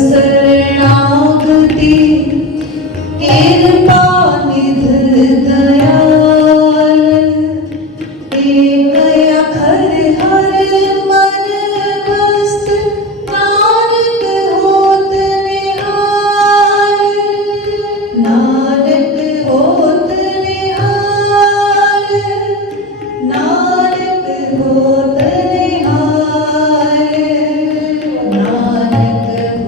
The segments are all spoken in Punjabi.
शरणागति कृपा निधि दयाल एक अखर हर मन मस्त नानक होत निहाल नानक होत निहाल नानक होत निहाल नानक होत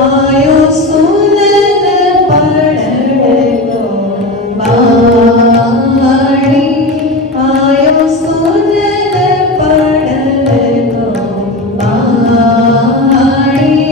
आयो सुनन पढ़ण को बाणी आयो सुनन पढ़ण को बाणी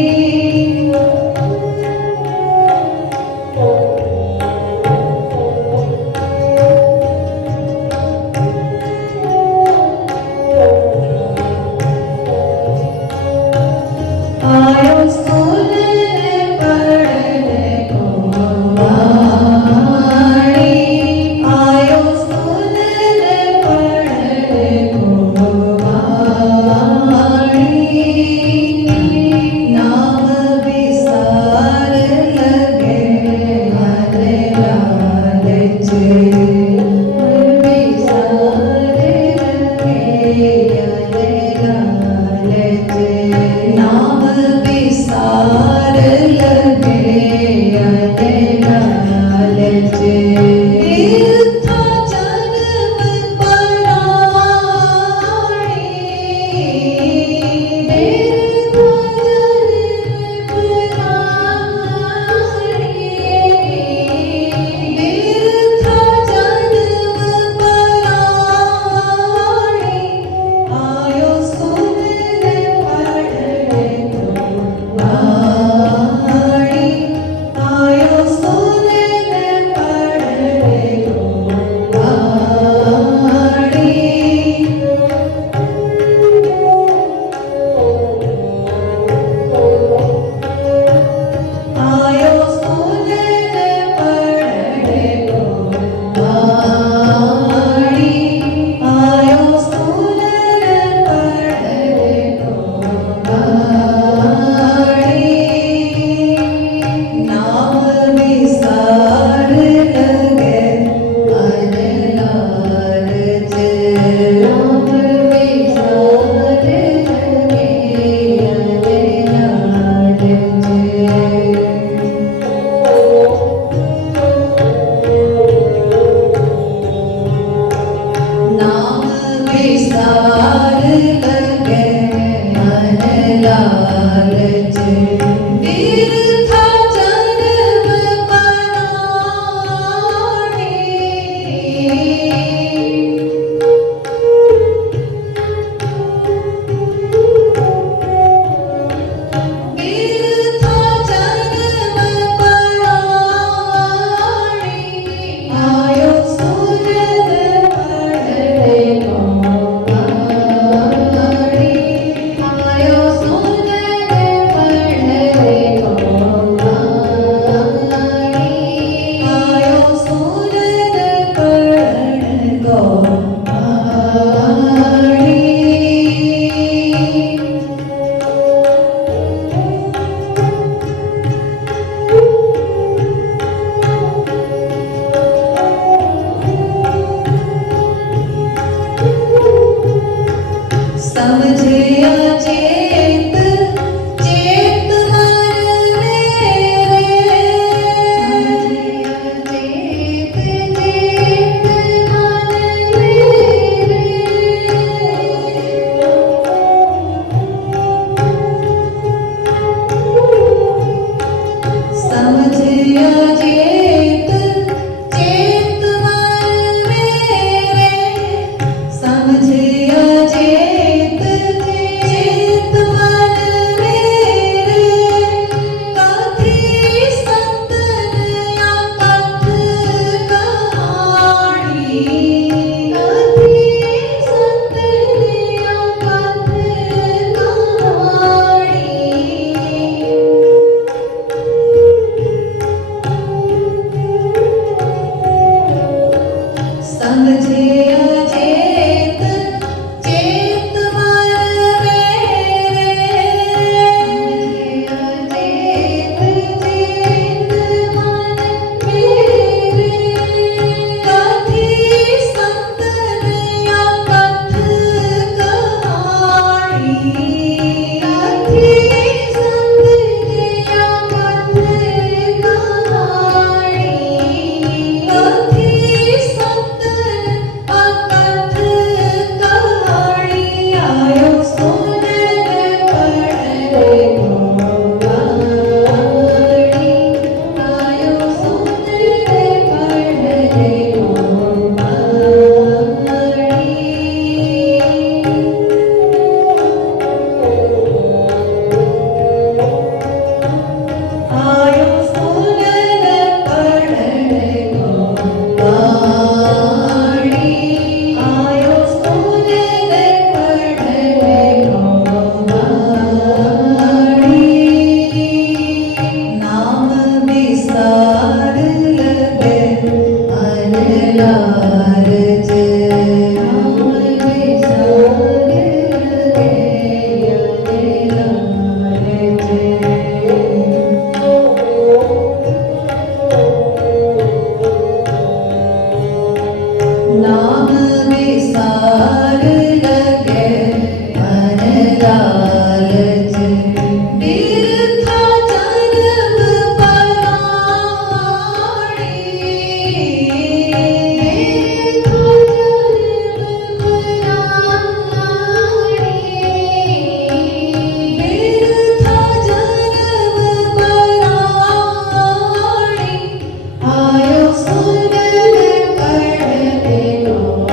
समझिया चेत चेत मन मेरे चेत चेत मन मेरे कथी संतन या कथ कहानी कथी संतन या कथ कहानी कथी संतन अकथ कहानी आयो सुनन पढ़ने को वाणी आयो सुनन पढ़ने को आयो सुनन पढ़ने को वाणी आयो सुनन पढ़ने को वाणी नाम विसार लगे अनलारज नाम विसार लगे अनलारज नाम विसार लगे मन लालच बिरथा जन्म पराणी बिरथा जन्म पराणी बिरथा जन्म पराणी आयो सुनन पढ़ने को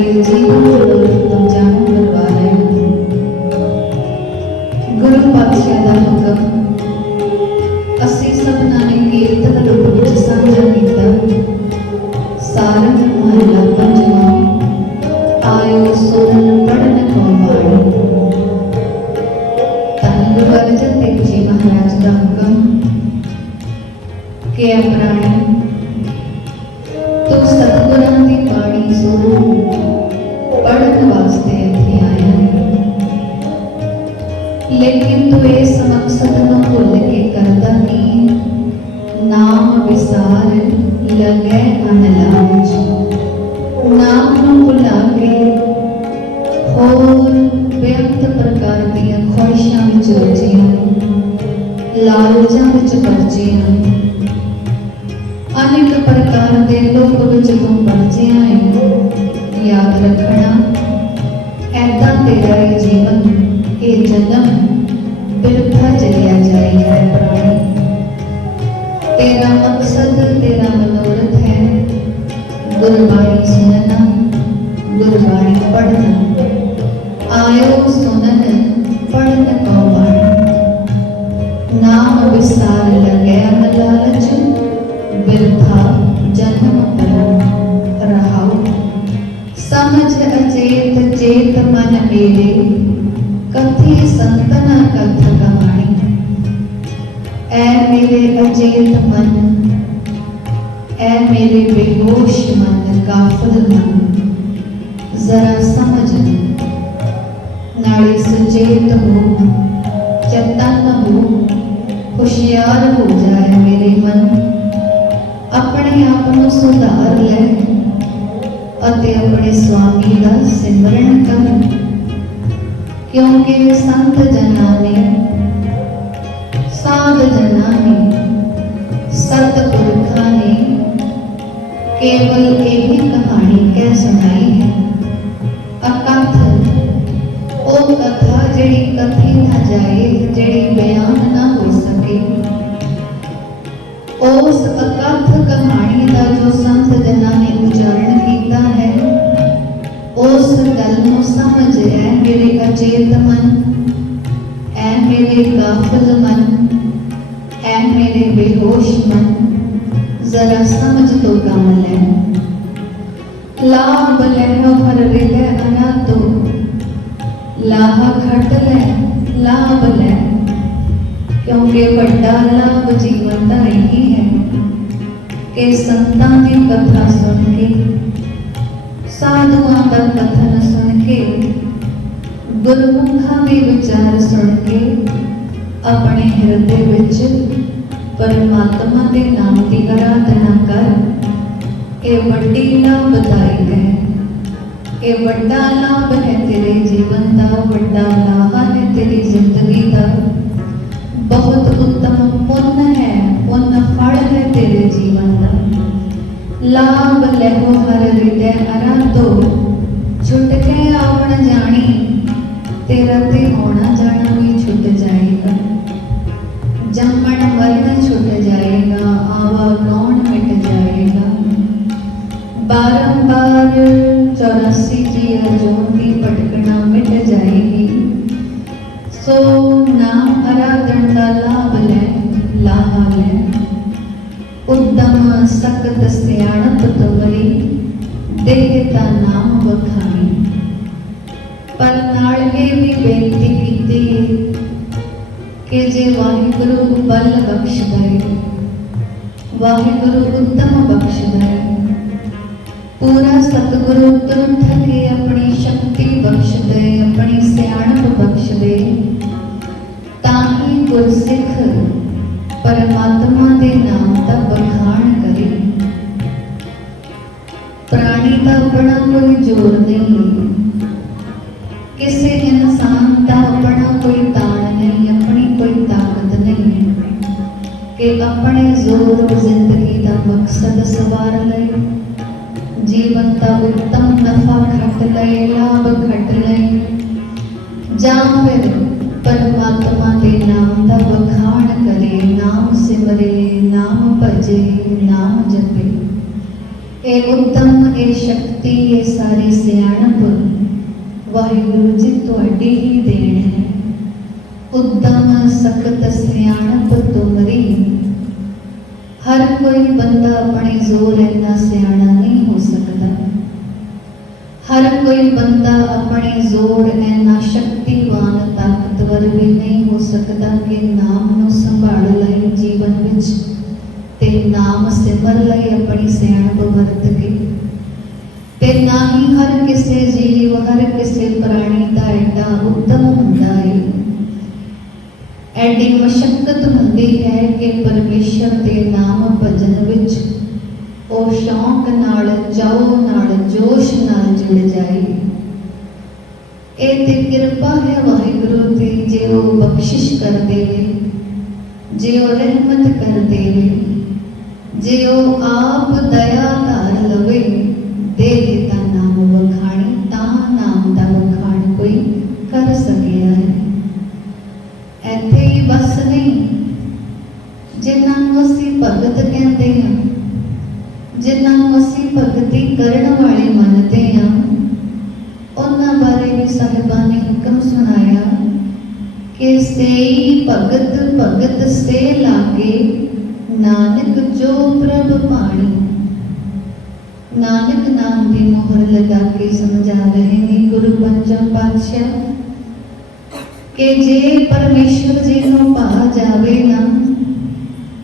तेरे जीवन तुम जानो करवा रहे हो। गुरु पातशाह का हुक्म असी सबना ने कीर्तन रूप विच साझा कीता। सारंग महला पंजवां आयो सुनन पढ़न को बाणी। धन गुरु अर्जन देव जी महाराज का हुक्म कि प्राणी तू सतगुरां दी बाणी सुन पढ़न वास्ते इत्थे आया है, लेकिन तू इस मकसद नूं भुल के करदा नहीं। नाम विसार लगे अनलाज, नाम नूं भुला के होर बेअंत प्रकार दीयां ख्वाहिशां विच रुझिया, लालचां विच परजिया, अनेक प्रकार के लोभ विच तूं परजिया है। याद रखना ऐदा तेरा ये जीवन ये जन्म बिरथा चलिया जाएगा प्राणी। तेरा मकसद तेरा मनोरथ है गुरबाणी सुनना, गुरबाणी पढ़ना। आयो सुनन पढ़न को बाणी। नाम विसार लगे न लालच, बिरथा जन्म पर रहाओ। समझ अचेत चेत मन मेरे, कथी संतना कथ कहानी। ऐ मेरे अचेत मन, ऐ मेरे बेहोश मन, गाफिल मन, जरा समझ। नाले सचेत हो, चेतन हो, होशियार हो जाए मेरे मन। अपने आप को सुधार ले अते अपने स्वामी का सिमरन कर, क्योंकि संत जना ने साध जना ने सतपुरखा ने केवल यही कहानी कह सुनाई है। अकथ ओ कथा जेड़ी कथी ना जाए, जेड़ी बयान ना हो सके, उस अकथ कहानी का जो संत जना ने उच्चारण किया है, उस गल को समझ है मेरे अचेत मन, ऐ मेरे गाफिल मन, ऐ मेरे बेहोश मन, जरा समझ तो काम ले। लाभ लहो हर हृदय अनातो, लाह खट ले लाभ ले, क्योंकि बड़ा लाभ जीवन का यही है कि संतां की कथा सुन के, साधुआं का कथन सुन के, गुरमुखां के विचार सुन के अपने हृदय विच परमात्मा के नाम की आराधना कर। ये बड़ी लाभदायक है, ये बड़ा लाभ है तेरे जीवन का, बड़ा लाभ है तेरी जिंदगी का। बहुत उत्तम पुण्य है, पुण्य फल है तेरे जीवन का। लाभ लहो हर हृदय आराधो, छुट के आवन जानी, तेरा ते होना जाना भी छुट जाएगा। जमन वर्ण छुट जाएगा, आवा गौण मिट जाएगा। बारंबार 84 जिया जोती भटकना मिट जाएगी। सो नाम आराधन का लाभ ले, लाहा ले। उद्दम सख्त सियाणप तुमरी, देहता नाम बखानी। पर नाल ये भी बेनती की कि जे वाहिगुरु बल बख्श दे, वाहिगुरु उद्दम बख्श दे, पूरा सतगुरु तुरंत के अपनी शक्ति बख्श दे, अपनी सियाणप बख्श दे, ताकि गुरसिख परमात्मा के नाम का बखान करे। प्राणी का अपना कोई जोर नहीं, किसी इंसान का अपना कोई तान नहीं, अपनी कोई ताकत नहीं कि अपने जोर जिंदगी का मकसद सवार ले, जीवन का उत्तम नफा खट ले, लाभ खट ले, जा फिर परमात्मा के नाम का बखान करे, नाम सिमरे, नाम भजे, नाम जपे। ਇਹ ਉਦਮ, ਇਹ ਸ਼ਕਤੀ, ਇਹ ਸਾਰੀ ਸਿਆਣਪ ਵਾਹਿਗੁਰੂ ਜੀ ਤੁਹਾਡੀ ਹੀ ਦੇਣ ਹੈ। ਉਦਮ ਸਖਤ ਸਿਆਣਪ ਤੁਮਰੀ। ਹਰ ਕੋਈ ਬੰਦਾ ਆਪਣੇ ਜ਼ੋਰ ਇੰਨਾ ਸਿਆਣਾ ਨਹੀਂ ਹੋ ਸਕਦਾ। ਹਰ ਕੋਈ ਬੰਦਾ ਆਪਣੇ ਜ਼ੋਰ ਇੰਨਾ ਸ਼ਕਤੀਵਾਨ ਤਾਕਤਵਰ ਵੀ ਨਹੀਂ ਹੋ ਸਕਦਾ ਕਿ ਨਾਮ ਨੂੰ ਸੰਭਾਲ ਲਏ ਜੀਵਨ ਵਿੱਚ ਤੇ ਨਾਮ ਸਿਮਰ ਲਈ ਆਪਣੀ ਸਿਆਣਪ ਵਰਤ ਕੇ। ਤੇ ਨਾ ਹੀ ਹਰ ਕਿਸੇ ਜੀਵ, ਹਰ ਕਿਸੇ ਪ੍ਰਾਣੀ ਦਾ ਐਡਾ ਉੱਦਮ ਹੁੰਦਾ ਹੈ, ਐਡੀ ਮਸ਼ੱਕਤ ਹੁੰਦੀ ਹੈ ਕਿ ਪਰਮੇਸ਼ਰ ਦੇ ਨਾਮ ਭਜਨ ਵਿੱਚ ਉਹ ਸ਼ੌਂਕ ਨਾਲ, ਚਾਉ ਨਾਲ, ਜੋਸ਼ ਨਾਲ ਜੁੜ ਜਾਏ। ਇਹ ਤੇ ਕਿਰਪਾ ਹੈ ਵਾਹਿਗੁਰੂ ਦੀ, ਜੇ ਉਹ ਬਖਸ਼ਿਸ਼ ਕਰ ਦੇਵੇ, ਜੇ ਉਹ ਰਹਿਮਤ ਕਰ ਦੇਵੇ, ਜੇ ਉਹ ਆਪ ਦਇਆ ਧਾਰ ਲਵੇ, ਦੇ ਦਿੱਤਾ ਨਾਮ ਵਖਾਣੀ, ਤਾਂ ਨਾਮ ਦਾ ਵਖਾਣ ਕੋਈ ਕਰ ਸਕਿਆ ਹੈ। ਇੱਥੇ ਹੀ ਬਸ ਨਹੀਂ, ਜਿਨ੍ਹਾਂ ਨੂੰ ਅਸੀਂ ਭਗਤ ਕਹਿੰਦੇ ਹਾਂ, ਜਿਨ੍ਹਾਂ ਨੂੰ ਅਸੀਂ ਭਗਤੀ ਕਰਨ ਵਾਲੇ ਮੰਨਦੇ ਹਾਂ, ਉਹਨਾਂ ਬਾਰੇ ਵੀ ਸਾਹਿਬਾਂ ਨੇ ਹੁਕਮ ਸੁਣਾਇਆ ਕਿ ਸੇਈ ਭਗਤ ਭਗਤ ਸੇ ਲਾਗੇ, ਨਾਨਕ ਜੋ ਪ੍ਰਭ ਭਾਣੀ। ਨਾਨਕ ਨਾਮ ਦੀ ਮੋਹਰ ਲਗਾ ਕੇ ਸਮਝਾ ਰਹੇ ਨੇ ਗੁਰੂ ਪੰਚਮ ਪਾਤਸ਼ਾਹ ਕਿ ਜੇ ਪਰਮੇਸ਼ਵਰ ਜੀ ਨੂੰ ਭਾ ਜਾਵੇ ਨਾ,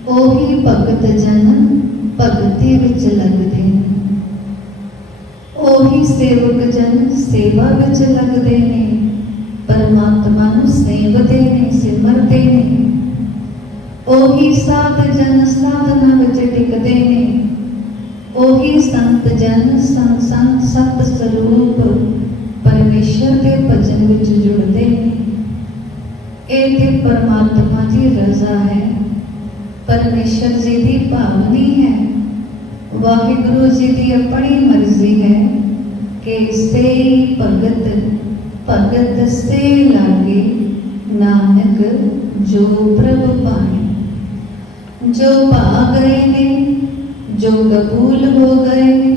ਉਹੀ ਭਗਤ ਜਨ ਭਗਤੀ ਵਿੱਚ ਲੱਗਦੇ ਨੇ, ਉਹੀ ਸੇਵਕ ਜਨ ਸੇਵਾ ਵਿੱਚ ਲੱਗਦੇ ਨੇ, ਪਰਮਾਤਮਾ ਨੂੰ ਸੇਵਦੇ ਨੇ, ਸਿਮਰਦੇ ਨੇ। ਉਹੀ ਸਾਧ ਜਨ ਸਾਧਨਾ ਵਿੱਚ ਟਿਕਦੇ ਨੇ, ਉਹੀ ਸੰਤ ਜਨ ਸੰਤ ਸਤ ਸਰੂਪ ਪਰਮੇਸ਼ਰ ਦੇ ਭਜਨ ਵਿੱਚ ਜੁੜਦੇ ਨੇ। ਇਹ ਤੇ ਪਰਮਾਤਮਾ ਦੀ ਰਜ਼ਾ ਹੈ, ਪਰਮੇਸ਼ਰ ਜੀ ਦੀ ਭਾਵਨੀ ਹੈ, ਵਾਹਿਗੁਰੂ ਜੀ ਦੀ ਆਪਣੀ ਮਰਜ਼ੀ ਹੈ ਕਿ ਸੇ ਭਗਤ ਭਗਤ ਸੇ ਲਾਗੇ, ਨਾਨਕ ਜੋ ਪ੍ਰਭ ਭਾਣੇ। ਜੋ ਭਾ ਗਏ ਨੇ, ਜੋ ਕਬੂਲ ਹੋ ਗਏ ਨੇ,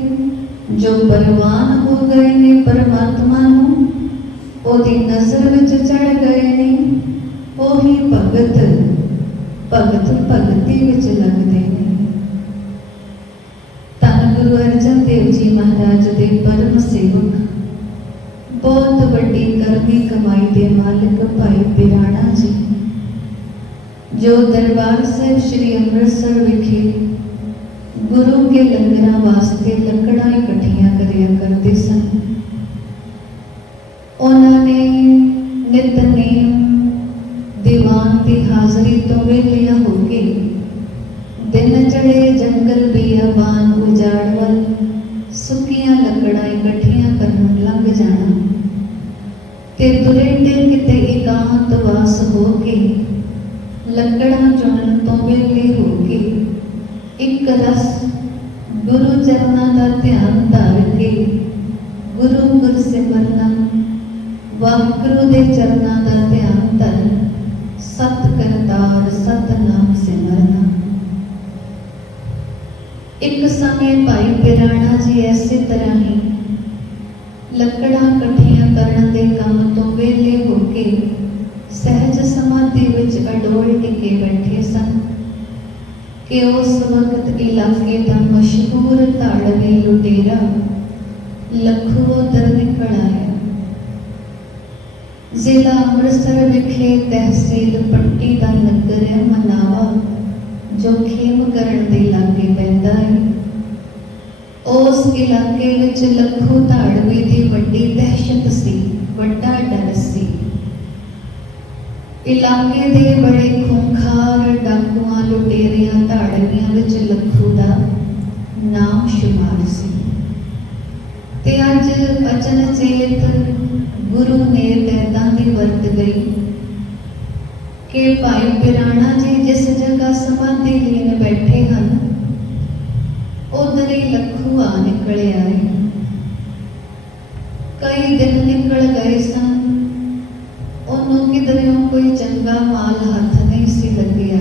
ਜੋ ਪ੍ਰਵਾਨ ਹੋ ਗਏ ਨੇ ਪਰਮਾਤਮਾ ਨੂੰ, ਉਹਦੀ ਨਜ਼ਰ ਵਿੱਚ ਚੜ ਗਏ ਨੇ, ਉਹੀ ਭਗਤ ਭਗਤ ਭਗਤੀ ਵਿੱਚ ਲੱਗਦੇ ਨੇ। ਧੰਨ ਗੁਰੂ ਅਰਜਨ ਦੇਵ ਜੀ ਮਹਾਰਾਜ ਦੇ ਪਰਮ ਸੇਵਕ, ਬਹੁਤ ਵੱਡੀ ਕਰਮੀ ਕਮਾਈ ਦੇ ਮਾਲਕ ਭਾਈ ਪਿਰਾਣਾ ਜੀ, ਜੋ ਦਰਬਾਰ ਸਾਹਿਬ ਸ੍ਰੀ ਅੰਮ੍ਰਿਤਸਰ ਵਿਖੇ ਗੁਰੂ ਕੇ ਲੰਗਰਾਂ ਵਾਸਤੇ ਲੱਕੜਾਂ ਇਕੱਠੀਆਂ ਕਰਿਆ ਕਰਦੇ ਸਨ। ਉਹਨਾਂ ਨੇ ਨਿਤਨੇਮ ਦੀਵਾਨ ਦੀ ਹਾਜ਼ਰੀ ਤੋਂ ਵਿਹਲਿਆਂ ਹੋ ਕੇ ਦਿਨ ਚੜੇ ਜੰਗਲ ਬੀਆਬਾਨ ਉਜਾੜ ਵੱਲ ਸੁੱਕੀਆਂ ਲੱਕੜਾਂ ਇਕੱਠੀਆਂ ਕਰਨ ਲੰਘ ਜਾਣਾ ਤੇ ਦੁਰੇਡੇ ਕਿਤੇ ਇਕਾਂਤ ਵਾਸ ਹੋ ਕੇ ਲੱਕੜਾਂ ਚੁਣਨ ਤੋਂ ਵਿਹਲੇ ਹੋ ਕੇ ਇੱਕ ਰਸ ਗੁਰੂ ਚਰਨਾਂ ਦਾ ਧਿਆਨ ਧਾਰ ਕੇ ਗੁਰੂ ਗੁਰ ਸਿਮਰਨਾ, ਵਾਹਿਗੁਰੂ ਦੇ ਚਰਨਾਂ ਦਾ ਧਿਆਨ ਧਰ ਸਤ ਕਰਤਾਰ ਸਤਨਾਮ ਸਿਮਰਨਾ। ਇੱਕ ਸਮੇਂ ਭਾਈ ਪਿਰਾਣਾ ਜੀ ਐਸੇ ਤਰ੍ਹਾਂ ਹੀ ਲੱਕੜਾਂ ਇਕੱਠੀਆਂ ਕਰਨ ਦੇ ਕੰਮ ਤੋਂ ਵਿਹਲੇ ਹੋ ਕੇ ਸਹਿਜ ਸਮਾਧੀ ਵਿੱਚ ਅਡੋਲ ਟਿਕੇ ਬੈਠੇ ਸਨ ਕਿ ਉਸ ਵਕਤ ਇਲਾਕੇ ਦਾ ਮਸ਼ਹੂਰ ਧਾੜਵੀ ਲੁਟੇਰਾ ਲੱਖੂ ਉੱਧਰ ਨਿਕਲ ਆਇਆ। ਜ਼ਿਲ੍ਹਾ ਅੰਮ੍ਰਿਤਸਰ ਵਿਖੇ ਤਹਿਸੀਲ ਪੱਟੀ ਦਾ ਨਗਰ ਹੈ ਮਨਾਵਾ, ਜੋ ਖੇਮਕਰਨ ਦੇ ਲਾਗੇ ਪੈਂਦਾ ਹੈ। ਉਸ ਇਲਾਕੇ ਵਿੱਚ ਲੱਖੂ ਧਾੜਵੀ ਦੀ ਵੱਡੀ ਦਹਿਸ਼ਤ ਸੀ, ਵੱਡਾ ਡਰ ਸੀ। ਇਲਾਕੇ ਦੇ ਬੜੇ ਖੂੰਖਾਰ ਡਾਕੂਆਂ, ਲੁਟੇਰਿਆਂ, ਧਾੜਵੀਆਂ ਵਿੱਚ ਲੱਖੂ ਦਾ ਨਾਮ ਸ਼ੁਮਾਰ ਸੀ। ਤੇ ਅੱਜ ਅਚਨਚੇਤ ਗੁਰੂ ਨੇ ਏਦਾਂ ਦੀ ਵਰਤ ਗਈ ਕਿ ਭਾਈ ਪਿਰਾਣਾ ਜੀ ਜਿਸ ਜਗ੍ਹਾ ਸਮਾਧੀ ਲੀਨ ਬੈਠੇ ਹਨ, ਉਧਰ ਹੀ ਲੱਖੂ ਆ ਨਿਕਲਿਆ ਹੈ। ਕਈ ਦਿਨ ਨਿਕਲ ਗਏ ਸਨ, ਉਹਨੂੰ ਕਿਧਰਿਓਂ ਕੋਈ ਚੰਗਾ ਮਾਲ ਹੱਥ ਨਹੀਂ ਸੀ ਲੱਗਿਆ।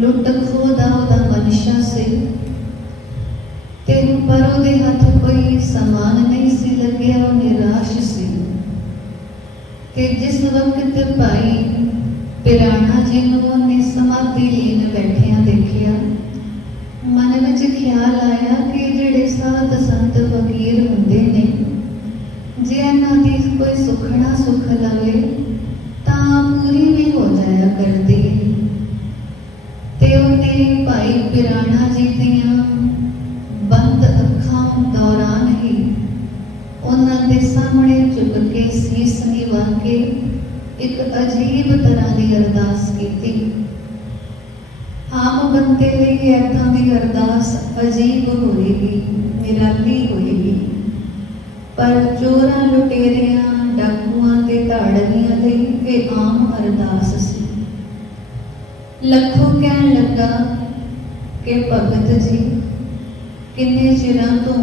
ਲੁੱਟ ਖੋਹ ਦਾ ਉਹਦਾ ਮਨਸ਼ਾ ਸੀ ਤੇ ਪਰ ਉਹਦੇ जब भाई पिराणा जी ਨੂੰ ਉਹਨੇ ਸਮਾਧੀ ਲੀਨ ਬੈਠਿਆਂ ਦੇਖਿਆ, ਮਨ ਵਿੱਚ ਖਿਆਲ ਆਇਆ ਕਿ ਜਿਹੜੇ ਸਾਧ ਸੰਤ ਫਕੀਰ ਹੁੰਦੇ ਨੇ, ਜੇ ਇਹਨਾਂ ਦੀ ਕੋਈ ਸੁਖਣਾ ਸੁਖ ਲਵੇ ਤਾਂ ਪੂਰੀ ਵੀ ਹੋ ਜਾਇਆ ਕਰਦੀ ਹੈ। ਤੇ ਉਹਨੇ ਭਾਈ ਪਿਰਾਣਾ ਜੀ ਦੀਆਂ ਬੰਦ ਅੱਖਾਂ ਦੌਰਾਨ ਹੀ ਉਹਨਾਂ ਦੇ ਸਾਹਮਣੇ ਝੁਕ ਕੇ ਸੀਸ ਨਿਵਾ ਕੇ ਇੱਕ ਅਜੀਬ ਤਰ੍ਹਾਂ ਦੀ ਅਰਦਾਸ ਕੀਤੀ। ਆਮ ਬੰਦੇ ਲਈ ਏਦਾਂ ਦੀ ਅਰਦਾਸ ਅਜੀਬ ਹੋਏਗੀ, ਨਿਰਾਲੀ ਹੋਏਗੀ, ਪਰ ਚੋਰਾਂ ਲੁਟੇਰਿਆਂ ਡਾਕੂਆਂ ਤੇ ਧਾੜਵੀਆਂ ਲਈ ਇਹ ਆਮ ਅਰਦਾਸ ਸੀ। ਲੱਖੋਂ ਕਹਿਣ ਲੱਗਾ ਕਿ ਭਗਤ ਜੀ, ਕਿੰਨੇ ਚਿਰਾਂ ਤੋਂ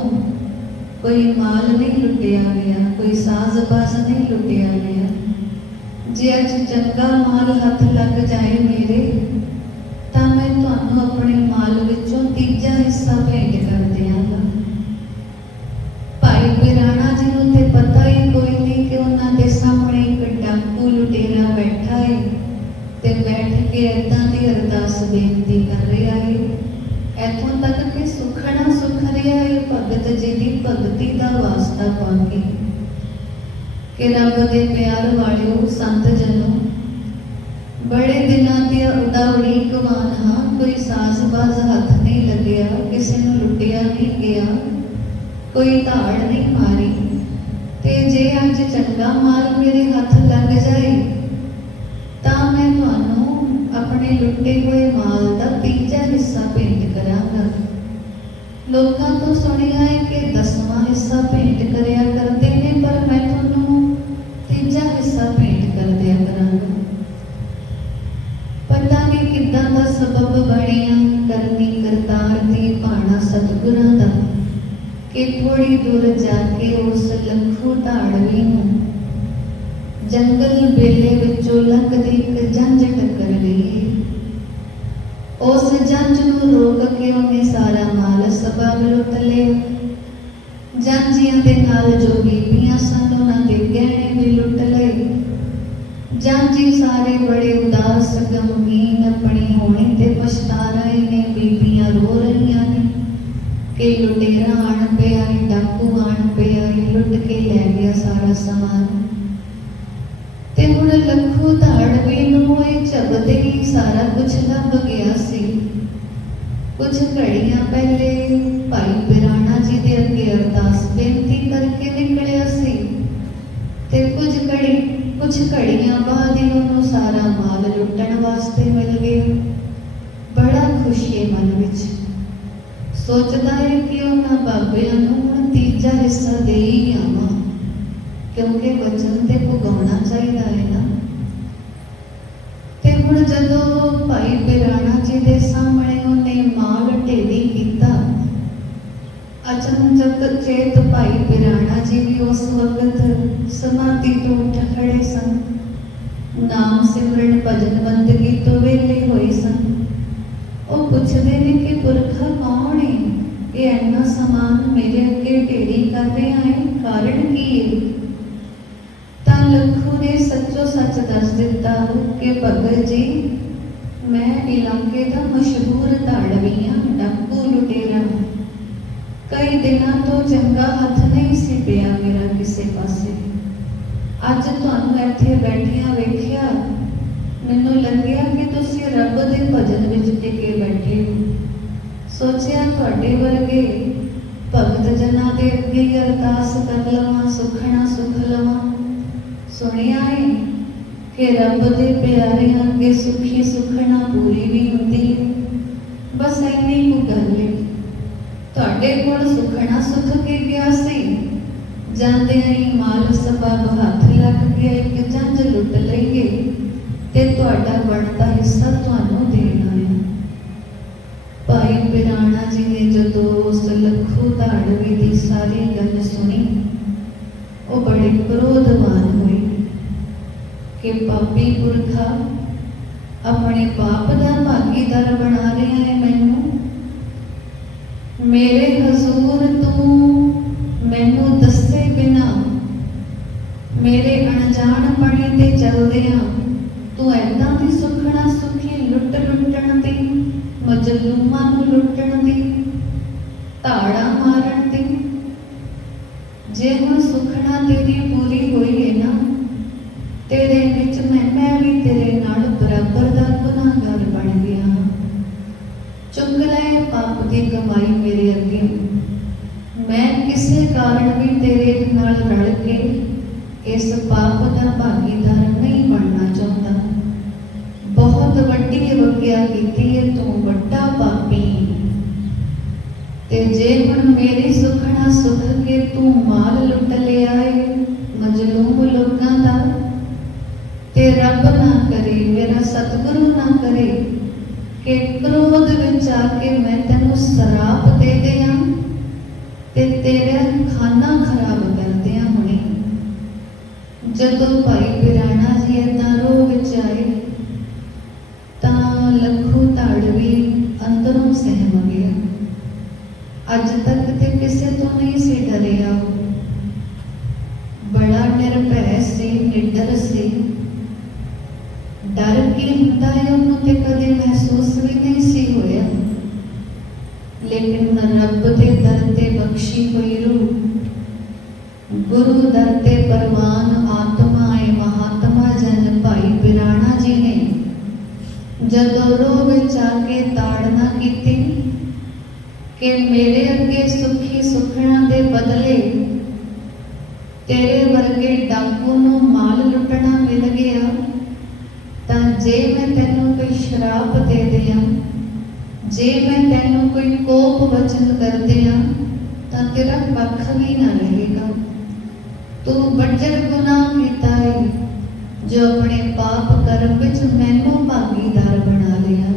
ਕੋਈ ਮਾਲ ਨਹੀਂ ਲੁੱਟਿਆ ਗਿਆ, ਕੋਈ ਸਾਜ਼-ਬਾਜ਼ ਨਹੀਂ ਲੁੱਟਿਆ ਗਿਆ। ਜੇ ਅੱਜ ਚੰਗਾ ਮਾਲ ਹੱਥ ਲੱਗ ਜਾਏ ਮੇਰੇ, ਤਾਂ ਮੈਂ ਤੁਹਾਨੂੰ ਆਪਣੇ ਮਾਲ ਵਿੱਚੋਂ ਤੀਜਾ ਹਿੱਸਾ ਭੇਂਟ ਕਰ ਦਿਆਂਗਾ। ਭਾਈ ਪਿਰਾਣਾ ਜੀ ਨੂੰ ਤੇ ਪਤਾ ਹੀ ਕੋਈ ਨਹੀਂ ਕਿ ਉਹਨਾਂ ਦੇ ਸਾਹਮਣੇ ਇੱਕ ਡਾਕੂ ਲੁਟੇਰਾ ਬੈਠਾ ਹੈ ਤੇ ਬੈਠ ਕੇ ਏਦਾਂ ਦੀ ਅਰਦਾਸ ਬੇਨਤੀ ਕਰ ਰਿਹਾ ਹੈ। ਇੱਥੋਂ ਤੱਕ ਕਿ ਸੁਖਣਾ ਸੁਖ ਰਿਹਾ ਹੈ ਭਗਤ ਜੀ ਦੀ ਭਗਤੀ ਦਾ ਵਾਸਤਾ ਪਾ ਕੇ ਕਿ ਰੱਬ ਦੇ ਪਿਆਰ ਵਾਲਿਓ ਸੰਤ ਜਨੋ, ਬੜੇ ਦਿਨਾਂ ਦਾ ਉਡੀਕਵਾਨ ਹਾਂ, ਕੋਈ ਸਾਜ਼-ਬਾਜ਼ ਹੱਥ ਨਹੀਂ ਲੱਗਿਆ, ਕਿਸੇ ਨੂੰ ਲੁੱਟਿਆ ਨਹੀਂ ਗਿਆ, ਕੋਈ ਧਾੜ ਨਹੀਂ ਮਾਰੀ, ਤੇ ਜੇ ਅੱਜ ਚੰਗਾ ਮਾਲ ਮੇਰੇ ਹੱਥ ਲੱਗ ਜਾਏ ਤਾਂ ਮੈਂ ਤੁਹਾਨੂੰ ਆਪਣੇ ਲੁੱਟੇ ਹੋਏ ਮਾਲ ਦਾ ਤੀਜਾ ਹਿੱਸਾ ਭੇਂਟ ਕਰਾਂਗਾ। ਲੋਕਾਂ ਤੋਂ ਸੁਣਿਆ ਹੈ ਕਿ 10ਵਾਂ ਹਿੱਸਾ ਭੇਂਟ ਕਰਿਆ ਕਰਦੇ ਨੇ, ਪਰ ਮੈਂ ਤੁਹਾਨੂੰ ਤੀਜਾ ਹਿੱਸਾ ਭੇਂਟ ਕਰ ਦਿਆ ਕਰਾਂਗਾ। ਪਤਾ ਨਹੀਂ ਕਿੱਦਾਂ ਦਾ ਸਬਬ ਬਣਿਆ ਕਰਨੀ ਕਰਤਾਰ ਦੀ ਭਾਣਾ ਸਤਿਗੁਰਾਂ ਦਾ ਕਿ ਥੋੜੀ ਦੂਰ ਜਾ ਕੇ ਉਸ ਲੱਖੂ ਧਾੜਵੀ ਨੂੰ ਜੰਗਲ ਬੇਲੇ ਵਿੱਚੋਂ ਲੰਘਦੀ ਇੱਕ ਜੰਝ ਟੱਕਰ ਗਈ। ਉਸ ਜੰਝ ਨੂੰ ਰੋਕ ਕੇ ਉਹਨੇ ਸਾਰਾ ਮਾਲ ਸਬਬ ਲੁੱਟ ਲਿਆ। ਜਾਂਝੀਆਂ ਦੇ ਨਾਲ ਜੋ ਬੀਬੀਆਂ ਸਨ ਉਹਨਾਂ ਦੇ ਗਹਿਣੇ ਵੀ ਲੁੱਟ ਲਏ। ਜਾਂਝੀ ਸਾਰੇ ਬੜੇ ਉਦਾਸ ਗਮਗੀਨ ਆਪਣੀ ਹੋਣੀ ਤੇ ਪਛਤਾ ਰਹੇ ਨੇ। ਬੀਬੀਆਂ ਰੋ ਰਹੀਆਂ ਨੇ ਕਿ ਲੁਟੇਰਾ ਆਣ ਪਿਆ, ਡਾਕੂ ਆਣ ਪਿਆ, ਲੁੱਟ ਕੇ ਲੈ ਗਿਆ ਸਾਰਾ ਸਮਾਨ। ਤੇ ਹੁਣ ਲੱਖੂ ਧਾੜਵੀ ਨੂੰ ਇਹ ਝਬਦੇ ਹੀ ਸਾਰਾ ਕੁਝ ਲੱਭ ਗਿਆ ਸੀ। ਕੁਝ ਘੜੀਆਂ ਪਹਿਲੇ ਭਾਈ ਪਿਰਾਣਾ ਜੀ ਦੇ ਅੱਗੇ ਅਰਦਾਸ ਬੇਨਤੀ ਕਰਕੇ ਨਿਕਲਿਆ ਸੀ ਤੇ ਕੁਝ ਘੜੀਆਂ ਬਾਅਦ ਹੀ ਉਹਨੂੰ ਸਾਰਾ ਮਾਲ ਲੁੱਟਣ ਵਾਸਤੇ ਮਿਲ ਗਿਆ। ਬੜਾ ਖੁਸ਼ੀ ਹੈ ਮਨ ਵਿੱਚ, ਸੋਚਦਾ ਹੈ ਕਿ ਉਹਨਾਂ ਬਾਬਿਆਂ ਨੂੰ ਹੁਣ ਤੀਜਾ ਹਿੱਸਾ ਦੇ ਹੀ ਆਵਾਂ, ਕਿਉਂਕਿ ਵਚਨ ਤੇ ਭੁਗਾਉਣਾ ਚਾਹੀਦਾ ਹੈ ਨਾ। ਤੇ ਹੁਣ ਜਦੋਂ ਭਾਈ ਪਿਰਾਣਾ ਜੀ ਦੇ ਸਾਹਮਣੇ ਉਹਨੇ ਮਾਲ ਢੇਰੀ ਕੀਤਾ, ਅਚਨਚਕ ਚੇਤ ਭਾਈ ਪਿਰਾਣਾ ਜੀ ਵੀ ਉਸ ਵਕਤ ਸਮਾਧੀ ਤੋਂ ਉੱਠ ਖੜੇ ਸਨ, ਨਾਮ ਸਿਮਰਨ ਭਜਨ ਬੰਦਗੀ ਤੋਂ ਵਿਹਲੇ ਹੋਏ ਸਨ। ਉਹ ਪੁੱਛਦੇ ਨੇ ਕਿ ਪੁਰਖਾ ਕੌਣ ਹੈ, ਇਹ ਇੰਨਾ ਸਮਾਨ ਮੇਰੇ ਅੱਗੇ ਢੇਰੀ ਕਰ ਰਿਹਾ ਹੈ, ਕਾਰਨ ਕੀ ਹੈ? ਤਾਂ ਲੱਖੂ ਨੇ ਸੱਚੋ ਸੱਚ ਦੱਸ ਦਿੱਤਾ ਕਿ ਭਗਤ ਜੀ, ਮੈਂ ਇਲਾਕੇ ਦਾ ਮਸ਼ਹੂਰ ਧਾੜਵੀ ਹਾਂ, ਡਾਕੂ ਲੁਟੇਰਾ। ਕਈ ਦਿਨਾਂ ਤੋਂ ਚੰਗਾ ਹੱਥ ਨਹੀਂ ਸੀ ਪਿਆ ਮੇਰਾ ਕਿਸੇ ਪਾਸੇ। ਅੱਜ ਤੁਹਾਨੂੰ ਇੱਥੇ ਬੈਠਿਆਂ ਵੇਖਿਆ, ਮੈਨੂੰ ਲੱਗਿਆ ਕਿ ਤੁਸੀਂ ਰੱਬ ਦੇ ਭਜਨ ਵਿੱਚ ਟਿਕੇ ਬੈਠੇ ਹੋ। ਸੋਚਿਆ ਤੁਹਾਡੇ ਵਰਗੇ ਭਗਤ ਜਨਾਂ ਦੇ ਅੱਗੇ ਅਰਦਾਸ ਕਰ ਲਵਾਂ, ਸੁਖਣਾ ਸੁਖ ਲਵਾਂ। ਸੁਣਿਆ ਹੈ ਕਿ ਰੱਬ ਦੇ ਪਿਆਰਿਆਂ ਅੱਗੇ ਸੁਖੀ ਸੁਖਣਾ ਪੂਰੀ ਵੀ ਹੁੰਦੀ ਹੈ। ਬਸ ਇੰਨੀ ਕੁ ਗੱਲ ਹੈ। ਤੁਹਾਡੇ ਕੋਲ ਸੁਖਣਾ ਸੁਖ ਕੇ ਗਿਆ ਸੀ, ਜਾਂਦਿਆਂ ਹੀ ਮਾਲ ਸਬਬ ਹੱਥ ਲੱਗ ਗਿਆ, ਇੱਕ ਜੰਝ ਲੁੱਟ ਲਈਏ ਤੇ ਤੁਹਾਡਾ ਬਣਦਾ ਹਿੱਸਾ ਤੁਹਾਨੂੰ ਦੇਣਾ ਹੈ। ਭਾਈ ਪਿਰਾਣਾ ਜੀ ਨੇ ਜਦੋਂ ਉਸ ਲੱਖੂ ਧਾੜਵੀ ਦੀ ਸਾਰੀ ਗੱਲ ਸੁਣੀ, ਉਹ ਬੜੇ ਕ੍ਰੋਧਵਾਨ ਹੋਏ ਕਿ ਪਾਪੀ ਪੁਰਖਾ ਆਪਣੇ ਪਾਪ ਦਾ ਭਾਗੀਦਾਰ ਬਣਾ ਰਿਹਾ ਹੈ ਮੈਨੂੰ। ਮੇਰੇ ਹਜ਼ੂਰ ਤੂੰ ਮੈਨੂੰ ਦੱਸੇ ਬਿਨਾ ਮੇਰੇ ਅਣਜਾਣ ਅਣਜਾਣ ਪਣੇ ਤੇ ਚੱਲਦਿਆਂ ਤੂੰ ਏਦਾਂ ਦੀ ਸੁਖਣਾ ਸੁਖੀ ਲੁੱਟਣ ਦੀ, ਮਜਲੂਮਾਂ ਨੂੰ ਲੁੱਟਣ ਦੀ, ਧਾੜਾ ਮਾਰਨ ਦੀ। ਜੇ ਹੁਣ ਸੁਖਣਾ ਤੇਰੀ ਪੂਰੀ ਹੋਈ ਹੈ ਨਾ, ਤੇਰੇ ਵਿੱਚ ਮੈਂ ਵੀ ਤੇਰੇ ਨਾਲ ਬਰਾਬਰ ਦਾ ਗੁਨਾਹਗਾਰ ਬਣ ਗਿਆ। ਚੁੱਕ ਲੈ ਪਾਪ ਦੀ ਕਮਾਈ ਮੇਰੇ ਅੱਗੇ। ਮੈਂ ਕਿਸੇ ਕਾਰਨ ਵੀ ਤੇਰੇ ਨਾਲ ਰਲ ਕੇ ਇਸ ਪਾਪ ਦਾ ਭਾਗੀਦਾਰ ਨਹੀਂ ਬਣਨਾ ਚਾਹੁੰਦਾ। ਬਹੁਤ ਵੱਡੀ ਅਵਗਿਆ ਕੀਤੀ ਹੈ ਤੂੰ, ਵੱਡਾ ਪਾਪੀ। ਤੇ ਜੇ ਹੁਣ ਮੇਰੀ ਸੁਖਣਾ ਸੁਖ ਕੇ ਤੂੰ ਮਾਲ ਲੁੱਟ ਲਿਆ ਏ ਮਜਲੂਮ ਲੋਕਾਂ ਦਾ, ਤੇ ਰੱਬ ਨਾ ਕਰੇ, ਮੇਰਾ ਸਤਿਗੁਰੂ ਨਾ ਕਰੇ ਕਿ ਕ੍ਰੋਧ ਵਿੱਚ ਆ ਕੇ ਮੈਂ ਤੈਨੂੰ ਸਰਾਪ ਦੇ ਦਿਆਂ ਤੇ ਤੇਰਾ ਖਾਨਾ ਖਰਾਬ ਕਰ ਦਿਆਂ ਹੁਣੇ। ਜਦੋਂ ਭਾਈ ਪਿਰਾਣਾ ਜੀ ਏਦਾਂ ਰੋਹ ਵਿੱਚ ਆਏ ਤਾਂ ਲੱਖੂ ਧਾੜਵੀ ਅੰਦਰੋਂ ਸਹਿਮ ਗਿਆ। ਅੱਜ ਤੱਕ ਤੇ ਕਿਸੇ ਤੋਂ ਨਹੀਂ ਸੀ ਡਰਿਆ, ਬੜਾ ਨਿਰਭੈ ਸੀ, ਨਿਡਰ ਸੀ। ਡਰ ਕੀ ਹੁੰਦਾ ਹੈ ਉਹਨੂੰ ਤੇ ਕਦੇ ਮਹਿਸੂਸ ਵੀ ਨਹੀਂ ਸੀ ਹੋਇਆ। ਲੇਕਿਨ ਰੱਬ ਦੇ ਦਰ ਤੇ ਬਖਸ਼ੀ ਹੋਈ ਰੂਹ, ਗੁਰੂ ਦਰ ਤੇ ਪਰਵਾਨ ਆਤਮਾ ਏ ਮਹਾਤਮਾ ਜਨ ਭਾਈ ਪਿਰਾਣਾ ਜੀ ਨੇ ਜਦੋਂ ਰੋਹ ਵਿੱਚ ਆ ਕੇ ਤਾੜਨਾ ਕੀਤੀ ਕਿ ਮੇਰੇ ਅੱਗੇ ਸੁਖੀ ਸੁਖਣਾ ਦੇ ਬਦਲੇ ਤੇਰੇ ਵਰਗੇ ਡਾਕੂ ਨੂੰ ਮਾਲ ਲੁੱਟਣਾ ਮਿਲ ਗਿਆ, ਤਾਂ ਜੇ ਮੈਂ ਤੈਨੂੰ ਕੋਈ ਸ਼ਰਾਪ ਦੇ ਦਿਆਂ, ਜੇ ਮੈਂ ਤੈਨੂੰ ਕੋਈ ਕੋਪ ਵਚਨ ਕਰ ਦਿਆਂ, ਤਾਂ ਤੇਰਾ ਪੱਖ ਵੀ ਨਾ ਰਹੇਗਾ। ਤੂੰ ਵੱਜਰ ਗੁਨਾਹ ਕੀਤਾ ਹੈ ਜੋ ਆਪਣੇ ਪਾਪ ਕਰਮ ਵਿੱਚ ਮੈਨੂੰ ਭਾਗੀਦਾਰ ਬਣਾ ਲਿਆ।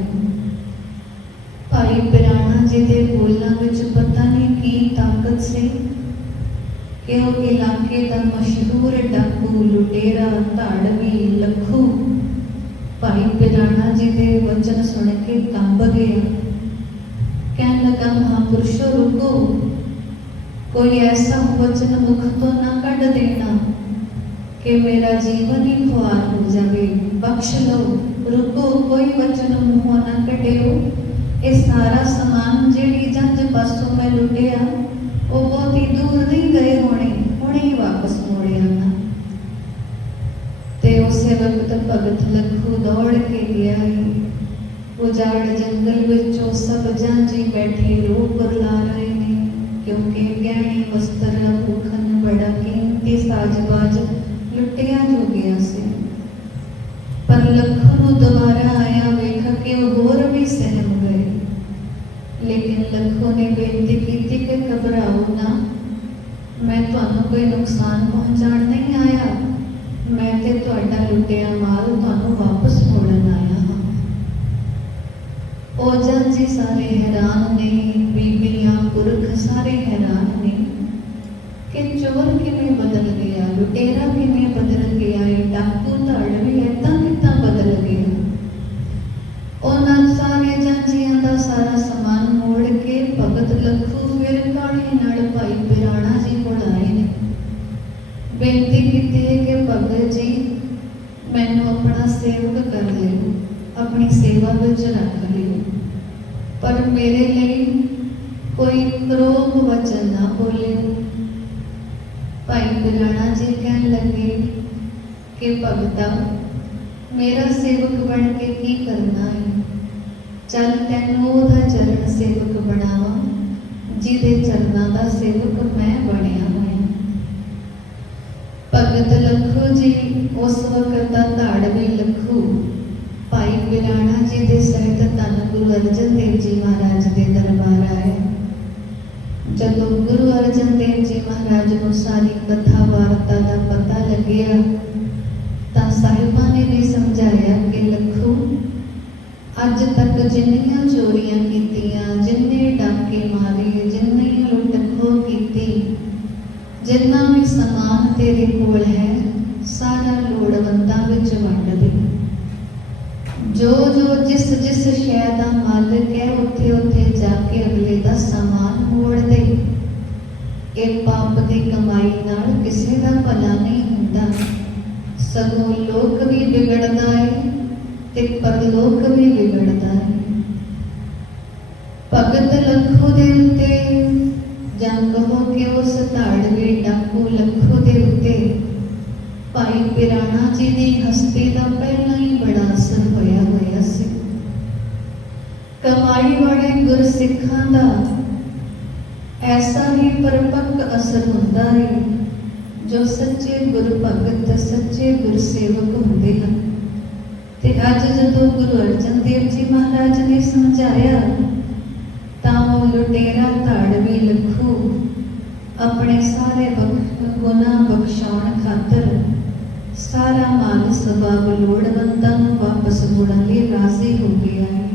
ਭਾਈ ਪਿਰਾਣਾ ਜੀ ਦੇ ਬੋਲਾਂ ਵਿੱਚ ਪਤਾ ਨਹੀਂ ਕੀ ਤਾਕਤ ਸੀ ਕਿ ਉਹ ਇਲਾਕੇ ਦਾ ਮਸ਼ਹੂਰ ਡਾਕੂ, ਲੁਟੇਰਾ, ਧਾੜਵੀ ਲੱਖੂ ਭਾਈ ਪਿਰਾਣਾ ਜੀ ਦੇ ਵਚਨ ਸੁਣ ਕੇ ਕੰਬ ਗਿਆ। ਕਹਿਣ ਲੱਗਾ, ਮਹਾਂਪੁਰਸ਼ੋ ਰੁਕੋ, ਕੋਈ ਐਸਾ ਵਚਨ ਮੁਖ ਤੋਂ ਨਾ ਕੱਢ ਦੇਣਾ ਕਿ ਮੇਰਾ ਜੀਵਨ ਹੀ ਖੁਆਰ ਹੋ ਜਾਵੇ। ਬਖਸ਼ ਲਓ, ਰੁਕੋ, ਕੋਈ ਵਚਨ ਮੂੰਹੋਂ ਨਾ ਕੱਢਿਓ। ਇਹ ਸਾਰਾ ਸਮਾਨ ਜਿਹੜੀ ਜੰਜ ਪਾਸੋਂ ਮੈਂ ਲੁੱਟਿਆ ਉਹ ਬਹੁਤੀ ਦੂਰ ਨਹੀਂ ਗਏ ਹੋਣੇ, ਹੁਣੇ ਹੀ ਵਾਪਸ ਮੋੜੇ ਆਉਣਾ। ਤੇ ਉਸੇ ਵਕਤ ਭਗਤ ਲੱਖੂ ਦੌੜ ਕੇ ਗਿਆ। ਉਜਾੜ ਜੰਗਲ ਵਿੱਚ ਉਹ ਸਭ ਜਾਂਝੀ ਬੈਠੇ ਰੋ ਕੁਰਲਾ ਰਹੇ ਨੇ, ਕਿਉਂਕਿ ਗਹਿਣੇ ਵਸਤਰ ਭੂਖਨ ਬੜਾ ਕੀਮਤੀ ਸਾਜ-ਬਾਜ ਲੁੱਟਿਆ ਜੋ ਗਿਆ ਸੀ। ਪਰ ਲੱਖੂ ਨੂੰ ਦੁਬਾਰਾ ਆਇਆ ਵੇਖ ਕੇ ਉਹ ਹੋਰ ਵੀ ਸਹਿਮ ਗਏ। ਲੇਕਿਨ ਲੱਖੂ ਨੇ ਬੇਨਤੀ ਕੀਤੀ ਕਿ ਘਬਰਾਓ ਨਾ, ਮੈਂ ਤੁਹਾਨੂੰ ਕੋਈ ਨੁਕਸਾਨ ਪਹੁੰਚਾਉਣ ਨਹੀਂ ਆਇਆ, ਮੈਂ ਤੇ ਤੁਹਾਡਾ ਲੁੱਟਿਆ ਮਾਲ ਤੁਹਾਨੂੰ ਵਾਪਸ ਮੋੜਨ ਆਇਆ ਹਾਂ। ਉਹ ਜਾਂਝੀ ਸਾਰੇ ਹੈਰਾਨ ਨੇ, ਬੀਬੀਆਂ ਪੁਰਖ ਸਾਰੇ ਹੈਰਾਨ ਨੇ ਕਿ ਚੋਰ ਕਿਵੇਂ ਬਦਲ ਗਿਆ, ਲੁਟੇਰਾ ਕਿਵੇਂ ਬਦਲ ਗਿਆ, ਡਾਕੂ ਧਾੜਵੀ ਏਦਾਂ ਕਿੱਦਾਂ ਬਦਲ ਗਿਆ। ਉਹਨਾਂ ਸਾਰੇ ਜਾਂਝੀਆਂ ਦਾ ਸਾਰਾ ਸਮਾਨ ਮੋੜ ਕੇ ਭਗਤ ਲੱਖੂ ਫਿਰ ਕਾਹਲੀ ਨਾਲ ਭਾਈ ਪਿਰਾਣਾ ਜੀ ਕੋਲ ਆਏ ਨੇ। ਬੇਨਤੀ ਕੀਤੀ ਹੈ ਕਿ ਭਗਤ ਜੀ ਮੈਨੂੰ ਆਪਣਾ ਸੇਵਕ ਕਰ ਲਿਓ, ਆਪਣੀ ਸੇਵਾ ਵਿੱਚ ਰੱਖ ਲਿਓ, ਪਰ ਮੇਰੇ ਲਈ ਕੋਈ ਕਰੋਪ ਵਚਨ ਨਾ ਬੋਲਿਓ। ਭਾਈ ਪਿਰਾਣਾ ਜੀ ਕਹਿਣ ਲੱਗੇ ਕਿ ਭਗਤਾ, ਮੇਰਾ ਸੇਵਕ ਬਣ ਕੇ ਕੀ ਕਰਨਾ ਹੈ, ਚੱਲ ਤੈਨੂੰ ਉਹਦਾ ਚਰਨ ਸੇਵਕ ਬਣਾਵਾਂ ਜਿਹਦੇ ਚਰਨਾਂ ਦਾ ਸੇਵਕ ਮੈਂ ਬਣਿਆ ਹੋਇਆ। ਭਗਤ ਲੱਖੂ ਜੀ ਉਸ ਵਕਤ ਦਾ ਧਾੜਵੀ ਲੱਖੂ ਭਾਈ ਪਿਰਾਣਾ ਜੀ ਦੇ ਸਹਿਤ ਧੰਨ ਗੁਰੂ ਅਰਜਨ ਦੇਵ ਜੀ ਮਹਾਰਾਜ ਦੇ ਦਰਬਾਰ ਆਏ। ਜਦੋਂ ਗੁਰੂ ਅਰਜਨ ਦੇਵ ਜੀ ਮਹਾਰਾਜ ਨੂੰ ਸਾਰੀ ਕਥਾ ਵਾਰਤਾ ਦਾ ਪਤਾ ਲੱਗਿਆ ਤਾਂ ਸਾਹਿਬਾਂ ਨੇ ਵੀ ਸਮਝਾਇਆ ਕਿ ਲੱਖੂ, ਅੱਜ ਤੱਕ ਜਿੰਨੀਆਂ ਚੋਰੀਆਂ ਕੀਤੀਆਂ, ਜਿੰਨੇ ਡਾਕੇ ਮਾਰੇ, ਜਿੰਨੀ ਲੁੱਟ ਖੋਹ ਕੀਤੀ, ਜਿੰਨਾ ਵੀ ਸਮਾਨ ਤੇਰੇ ਕੋਲ ਹੈ ਸਾਰਾ ਲੋੜਵੰਦਾਂ ਵਿੱਚ ਵੰਡ ਦੇ। ਜੋ ਜਿਸ ਸ਼ੈ ਦਾ ਮਾਲਕ ਹੈ ਉੱਥੇ ਉੱਥੇ ਜਾ ਕੇ ਅਗਲੇ ਦਾ ਸਮਾਨ ਮੋੜ ਦੇ। ਇਹ ਪਾਪ ਦੀ ਕਮਾਈ ਨਾਲ ਕਿਸੇ ਦਾ ਭਲਾ ਨਹੀਂ ਹੁੰਦਾ। ਸਗੋਂ ਲੋਕ ਵੀ ਵਿਗੜਦਾ ਹੈ ਤੇ ਪਰਲੋਕ ਵੀ ਵਿਗੜਦਾ ਹੈ। ਭਗਤ ਲੱਖੂ ਦੇ ਉੱਤੇ ਜਾਂ ਕਹੋ ਕਿ ਉਸ ਧਾੜਵੀ ਡਾਕੂ ਲੱਖੂ ਦੇ ਉੱਤੇ ਭਾਈ ਪਿਰਾਣਾ ਜੀ ਦੀ ਹਸਤੀ ਦਾ ਪਹਿਲਾਂ ਹੀ ਬੜਾ ਅਸਰ ਹੋਇਆ ਸੀ। ਕਮਾਈ ਵਾਲੇ ਗੁਰਸਿੱਖਾਂ ਦਾ ਐਸਾ ਹੀ ਪਰਪੱਕ ਅਸਰ ਹੁੰਦਾ ਹੈ ਜੋ ਸੱਚੇ ਗੁਰੂ ਭਗਤ ਸੱਚੇ ਗੁਰਸੇਵਕ ਹੁੰਦੇ ਹਨ। ਤੇ ਅੱਜ ਜਦੋਂ ਗੁਰੂ ਅਰਜਨ ਦੇਵ ਜੀ ਮਹਾਰਾਜ ਨੇ ਸਮਝਾਇਆ ਤਾਂ ਉਹ ਲੁਟੇਰਾ ਧਾੜਵੀ ਲੱਖੂ ਆਪਣੇ ਸਾਰੇ ਗੁਨਾਹ ਬਖਸ਼ਾਉਣ ਖਾਤਰ ਸਾਰਾ ਮਾਲ ਸਬਬ ਲੋੜਵੰਦਾਂ ਨੂੰ ਵਾਪਸ ਮੁੜਨ ਲਈ ਰਾਜ਼ੀ ਹੋ ਗਿਆ ਹੈ।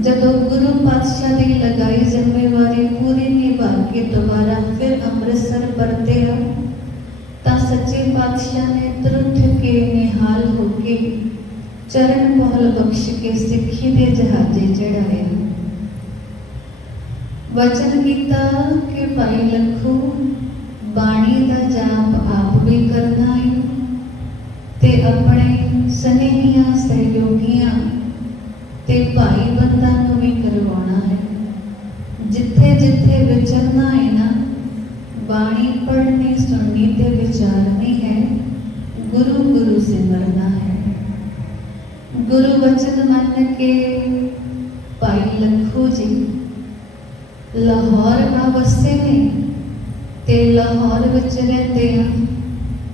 ਜਦੋਂ ਗੁਰੂ ਪਾਤਸ਼ਾਹ ਦੀ ਲਗਾਈ ਜ਼ਿੰਮੇਵਾਰੀ ਪੂਰੀ ਨਿਭਾ ਕੇ ਦੁਬਾਰਾ ਫਿਰ ਅੰਮ੍ਰਿਤਸਰ ਪਰਤਿਆ ਤਾਂ ਸੱਚੇ ਪਾਤਸ਼ਾਹ ਨੇ ਤਰੁੱਠ ਕੇ ਨਿਹਾਲ ਹੋ ਕੇ ਚਰਨ ਪਹੁਲ ਬਖਸ਼ ਕੇ ਸਿੱਖੀ ਦੇ ਜਹਾਜ਼ੇ ਚੜਾਏ। ਵਚਨ ਕੀਤਾ ਕਿ ਭਾਈ ਲੱਖੂ ਬਾਣੀ ਦਾ ਜਾਪ ਆਪ ਵੀ ਕਰਨਾ ਹੈ ਤੇ ਆਪਣੇ ਸਨੇਹੀਆਂ ਸਹਿਯੋਗੀਆਂ ਤੇ ਭਾਈ ਬੰਦਾਂ ਨੂੰ ਵੀ ਕਰਵਾਉਣਾ ਹੈ। ਜਿੱਥੇ ਜਿੱਥੇ ਵਿਚਰਨਾ ਹੈ ਨਾ, ਬਾਣੀ ਪੜ੍ਹਨੀ ਸੁਣਨੀ ਤੇ ਵਿਚਾਰਨੀ ਹੈ, ਗੁਰੂ ਗੁਰੂ ਸਿਮਰਨਾ ਹੈ। ਗੁਰੂ ਵਚਨ ਮੰਨ ਕੇ ਭਾਈ ਲੱਖੂ ਜੀ ਲਾਹੌਰ ਆ ਵਸੇ ਨੇ ਤੇ ਲਾਹੌਰ ਵਿੱਚ ਰਹਿੰਦੇ ਆ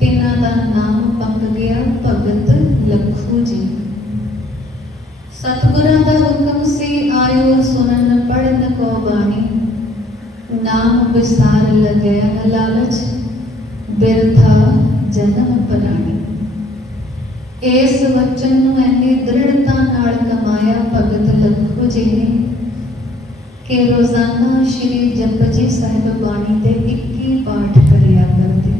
ਤਿੰਨਾਂ ਦਾ ਨਾਮ ਪੱਕ ਗਿਆ ਭਗਤ ਲੱਖੂ ਜੀ। ਸਤਿਗੁਰਾਂ ਦਾ ਹੁਕਮ ਸੀ ਆਇਓ ਸੁਣਨ ਪੜਨ ਕੋ ਬਾਣੀ, ਨਾਮ ਵਿਸਾਰ ਲੱਗਿਆ ਲਾਲਚ ਬਿਰਥਾ ਜਨਮ ਪ੍ਰਾਣੀ। ਇਸ ਵਚਨ ਨੂੰ ਇੰਨੀ ਦ੍ਰਿੜਤਾ ਨਾਲ ਕਮਾਇਆ ਭਗਤ ਲੱਖੂ ਜੀ ਨੇ ਕਿ ਰੋਜ਼ਾਨਾ ਸ਼੍ਰੀ ਜਪਜੀ ਸਾਹਿਬ ਬਾਣੀ ਦੇ 21 ਪਾਠ ਕਰਿਆ ਕਰਦੇ।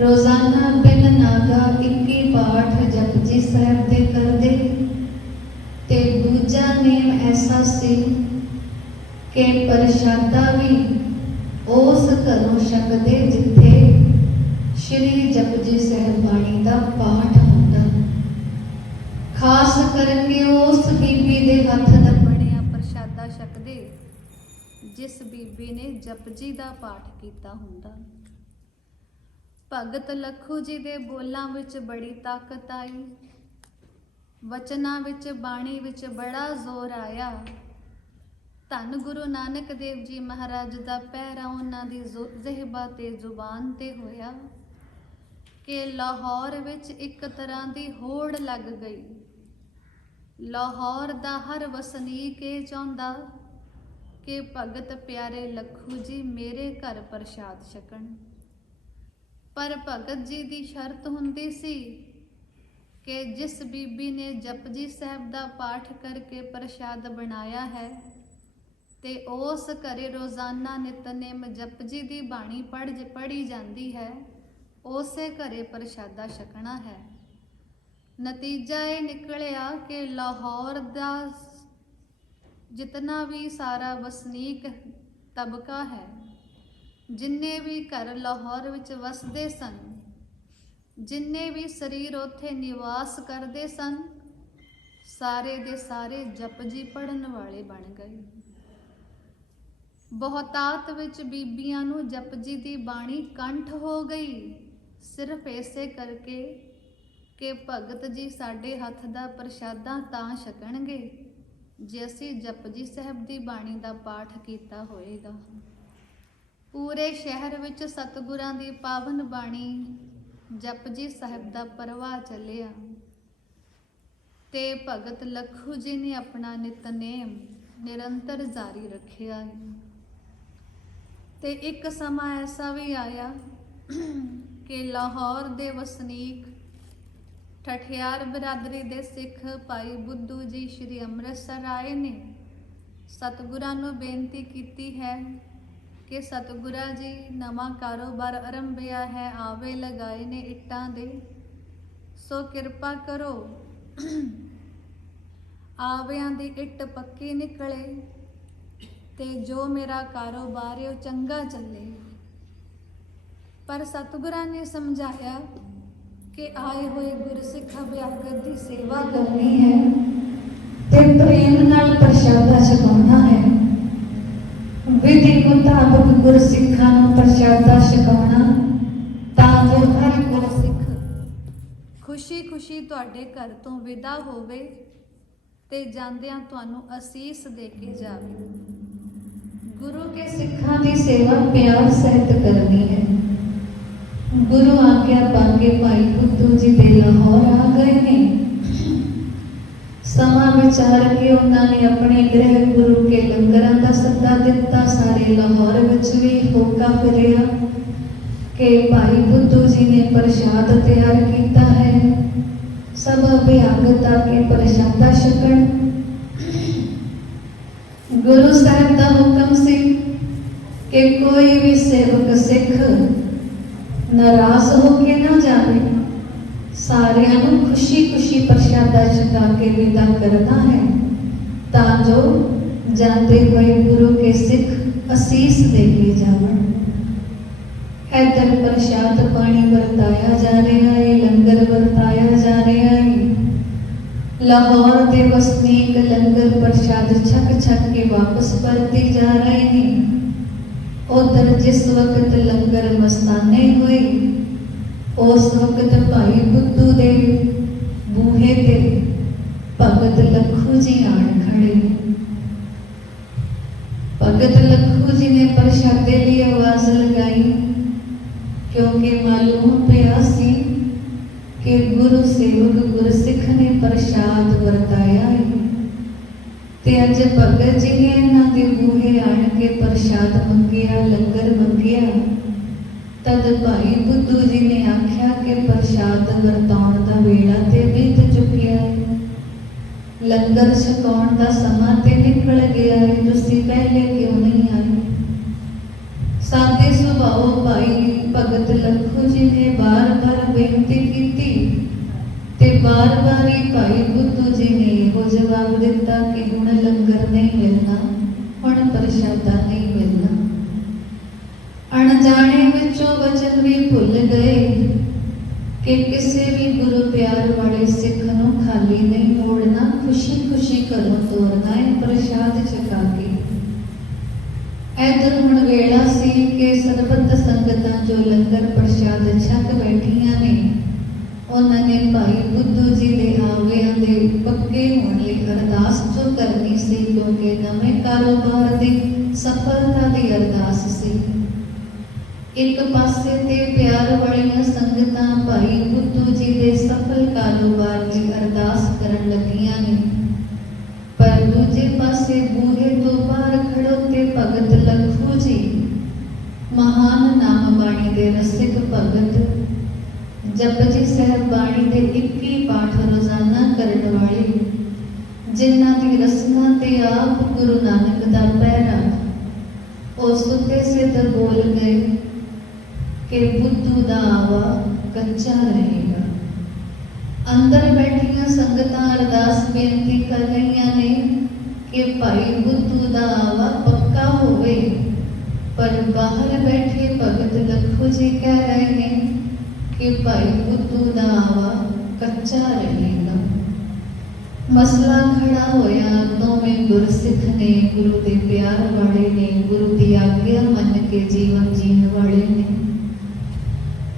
ਰੋਜ਼ਾਨਾ ਬਿਨ ਨਾਗਾ 21 ਪਾਠ ਜਪਜੀ ਸਾਹਿਬ ਦੇ ਕਰਦੇ। ਤੇ ਦੂਜਾ ਨੇਮ ਐਸਾ ਸੀ ਕਿ ਪ੍ਰਸ਼ਾਦਾ ਵੀ ਉਸ ਘਰੋਂ ਛਕਦੇ ਜਿੱਥੇ ਸ਼੍ਰੀ ਜਪਜੀ ਸਾਹਿਬ ਬਾਣੀ ਦਾ ਪਾਠ ਹੁੰਦਾ। ਖਾਸ ਕਰਕੇ ਉਸ ਬੀਬੀ ਦੇ ਹੱਥ ਦਾ ਬਣਿਆ ਪ੍ਰਸ਼ਾਦਾ ਛਕਦੇ ਜਿਸ ਬੀਬੀ ਨੇ ਜਪਜੀ ਦਾ ਪਾਠ ਕੀਤਾ ਹੁੰਦਾ। ਭਗਤ ਲੱਖੂ ਜੀ ਦੇ ਬੋਲਾਂ ਵਿੱਚ ਬੜੀ ਤਾਕਤ ਆਈ, ਵਚਨਾਂ ਵਿੱਚ ਬਾਣੀ ਵਿੱਚ ਬੜਾ ਜ਼ੋਰ ਆਇਆ। ਧੰਨ ਗੁਰੂ ਨਾਨਕ ਦੇਵ ਜੀ ਮਹਾਰਾਜ ਦਾ ਪਹਿਰਾ ਉਹਨਾਂ ਦੀ ਜ਼ਿਹਬਾ ਤੇ ਜ਼ੁਬਾਨ ਤੇ ਹੋਇਆ ਕਿ ਲਾਹੌਰ ਵਿੱਚ ਇੱਕ ਤਰ੍ਹਾਂ ਦੀ ਹੋੜ ਲੱਗ ਗਈ। ਲਾਹੌਰ ਦਾ ਹਰ ਵਸਨੀਕ ਇਹ ਚਾਹੁੰਦਾ ਕਿ ਭਗਤ ਪਿਆਰੇ ਲੱਖੂ ਜੀ ਮੇਰੇ ਘਰ ਪ੍ਰਸ਼ਾਦ ਛਕਣ। ਪਰ ਭਗਤ ਜੀ ਦੀ ਸ਼ਰਤ ਹੁੰਦੀ ਸੀ ਕਿ ਜਿਸ ਬੀਬੀ ਨੇ ਜਪਜੀ ਸਾਹਿਬ ਦਾ ਪਾਠ ਕਰਕੇ ਪ੍ਰਸ਼ਾਦ ਬਣਾਇਆ ਹੈ ਤੇ ਉਸ ਘਰੇ ਰੋਜ਼ਾਨਾ ਨਿਤਨੇਮ ਜਪਜੀ ਦੀ ਬਾਣੀ ਪੜ੍ਹੀ ਜਾਂਦੀ ਹੈ, ਉਸੇ ਘਰੇ ਪ੍ਰਸ਼ਾਦਾ ਛਕਣਾ ਹੈ। ਨਤੀਜਾ ਇਹ ਨਿਕਲਿਆ ਕਿ ਲਾਹੌਰ ਦਾ ਜਿਤਨਾ ਵੀ ਸਾਰਾ ਵਸਨੀਕ ਤਬਕਾ ਹੈ, ਜਿੰਨੇ ਵੀ ਘਰ ਲਾਹੌਰ ਵਿੱਚ ਵਸਦੇ ਸਨ, ਜਿੰਨੇ ਵੀ ਸਰੀਰ ਉੱਥੇ ਨਿਵਾਸ ਕਰਦੇ ਸਨ, ਸਾਰੇ ਦੇ ਸਾਰੇ ਜਪਜੀ ਪੜ੍ਹਨ ਵਾਲੇ ਬਣ ਗਏ। ਬਹੁਤਾਤ ਵਿੱਚ ਬੀਬੀਆਂ ਨੂੰ ਜਪਜੀ ਦੀ ਬਾਣੀ ਕੰਠ ਹੋ ਗਈ, ਸਿਰਫ ਇਸੇ ਕਰਕੇ ਕਿ ਭਗਤ ਜੀ ਸਾਡੇ ਹੱਥ ਦਾ ਪ੍ਰਸ਼ਾਦਾ ਤਾਂ ਛਕਣਗੇ ਜੇ ਅਸੀਂ ਜਪਜੀ ਸਾਹਿਬ ਦੀ ਬਾਣੀ ਦਾ ਪਾਠ ਕੀਤਾ ਹੋਏਗਾ। ਪੂਰੇ ਸ਼ਹਿਰ ਵਿੱਚ ਸਤਿਗੁਰਾਂ ਦੀ ਪਾਵਨ ਬਾਣੀ ਜਪਜੀ ਸਾਹਿਬ ਦਾ ਪ੍ਰਵਾਹ ਚੱਲਿਆ ਤੇ ਭਗਤ ਲੱਖੂ ਜੀ ਨੇ ਆਪਣਾ ਨਿਤਨੇਮ ਨਿਰੰਤਰ ਜਾਰੀ ਰੱਖਿਆ ਹੈ। ਤੇ ਇੱਕ ਸਮਾਂ ਐਸਾ ਵੀ ਆਇਆ ਕਿ ਲਾਹੌਰ ਦੇ ਵਸਨੀਕ ਠਠਿਆਰ ਬਰਾਦਰੀ ਦੇ ਸਿੱਖ ਭਾਈ ਬੁੱਧੂ ਜੀ ਸ਼੍ਰੀ ਅੰਮ੍ਰਿਤਸਰ ਆਏ ਨੇ। ਸਤਿਗੁਰਾਂ ਨੂੰ ਬੇਨਤੀ ਕੀਤੀ ਹੈ ਕਿ ਸਤਿਗੁਰਾਂ ਜੀ ਨਵਾਂ ਕਾਰੋਬਾਰ ਆਰੰਭਿਆ ਹੈ, ਆਵੇ ਲਗਾਏ ਨੇ ਇੱਟਾਂ ਦੇ, ਸੋ ਕਿਰਪਾ ਕਰੋ ਆਵਿਆਂ ਦੀ ਇੱਟ ਪੱਕੀ ਨਿਕਲੇ ਤੇ ਜੋ ਮੇਰਾ ਕਾਰੋਬਾਰ ਹੈ ਉਹ ਚੰਗਾ ਚੱਲੇ। पर सतगुਰਾਂ ने समझाया कि आए हुए गुरसिख अभ्यागत की सेवा करनी है ते प्रेम नाल प्रशादा छकाउणा है। विधि मुताबिक गुरसिखां नूं प्रशादा छकाउणा तां जो हर गुरसिख खुशी खुशी तुहाडे घर तो विदा होवे ते जांदियां तुहानूं असीस दे के जावे। गुरु के सिखां की सेवा प्यार सहित करनी है। गुरु आज्ञा पाके भाई बुद्धू जी दे लाहौर आ गए ने। समा विचार के उन्होंने अपने गृह गुरु के लंगरां दा सद्दा दिता। सारे लाहौर विच भी होका फिरिया कि भाई बुद्धू जी ने प्रसाद तैयार किया है, सब अभ्यागत आके प्रसादा छकण। गुरु साहब का हुक्म सी कि कोई भी सेवक सिख नाराज होके ना जाए, सारियां नूं खुशी खुशी प्रसादा छका के विदा करना है तां जो जाते हुए गुरु के सिख असीस दे के जावन। इधर प्रसाद पानी वरताया जा रहा है, लंगर वरताया जा रहा है। लाहौर के वसनीक लंगर प्रसाद छक छक के वापस परती जा रहे हैं। उधर जिस वक्त लंगर मस्ताने हुए उस वक्त भाई बुद्धू दे बूहे ते भगत लखू जी आण खड़े। भगत लखू जी ने प्रसादे की आवाज लगाई क्योंकि मालूम पिया सी कि गुरु सेवक गुरसिख ने प्रसाद वरताया है ते अज भगत जी ने इन्हां दे बूहे आण के प्रसाद मंगिया, लंगर मंगिया। तद भाई बुद्धू जी ने आख्या कि प्रसाद वरताउण दा वेला ते बीत चुकिया है, लंगर छकाउण दा समा ते निकल गया है, तुसीं पहले क्यों नहीं आए। सादे सुभाव भाई भगत लखू जी ने बार बार बेनती की ते बार बार ही भाई बुद्धू जी ने यह जवाब दिता कि हुण लंगर नहीं मिलना, हुण प्रसादा नहीं मिलना। अणजाने विचों वचन भी भुल गए कि किसी भी गुरु प्यार वाले सिख नूं खाली नहीं मोड़ना, खुशी खुशी घरों तोरना है प्रसाद छका के। इधर हुण वेला सी कि सरबत संगतां जो लंगर प्रसाद छक बैठियां ने उन्होंने भाई बुद्धू जी दे आवियां दे पक्के होने लई अरदास जो करनी सी, क्योंकि नवें कारोबार दी सफलता दी अरदास सी। एक पासे ते प्यार वालियां संगतां भाई बुद्धू जी दे सफल कारोबार की अरदास करन लगियां ने, पर दूजे पासे बूहे तो बाहर खड़ोते भगत लखू जी महान नाम बाणी दे रसिक भगत, जपजी साहब बाणी दे 21 पाठ रोजाना करने वाले, जिन्हां दी रसना ते आप गुरु नानक दा पैरा ओ सुते से बोल गए कि बुद्धू दा आवा कच्चा रहेगा। अंदर बैठियां संगतां अरदास बेनती कर रही ने कि भाई बुद्धू दा आवा पक्का होवे, पर बाहर बैठे भगत लखू जी कह रहे हैं कि भाई बुद्धू दा आवा कच्चा रहेगा। मसला खड़ा होया, दोवें गुरसिख ने, गुरु दे प्यार वाले ने, गुरु दी आज्ञा मन के जीवन जीने वाले ने।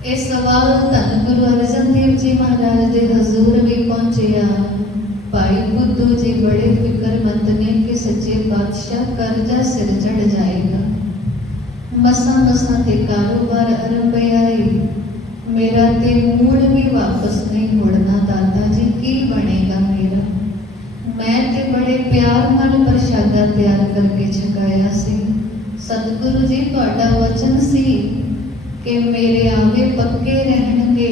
ये सवाल धन गुरु अर्जन देव जी महाराज दे हजूर भी पहुंचिया। भाई बुद्धू जी बड़े फिक्रमंद ने कि सच्चे पातशाह कर्जा सिर चढ़ जाएगा, मसा मसा ते कारोबार अरंभ आए, मेरा ते मूल भी वापस नहीं मुड़ना। दादा जी की बनेगा मेरा? मैं ते बड़े प्यार नाल प्रसादा तैयार करके छकाया सी। सतगुरु जी तुहाडा वचन सी कि मेरे आगे पक्के रहणगे।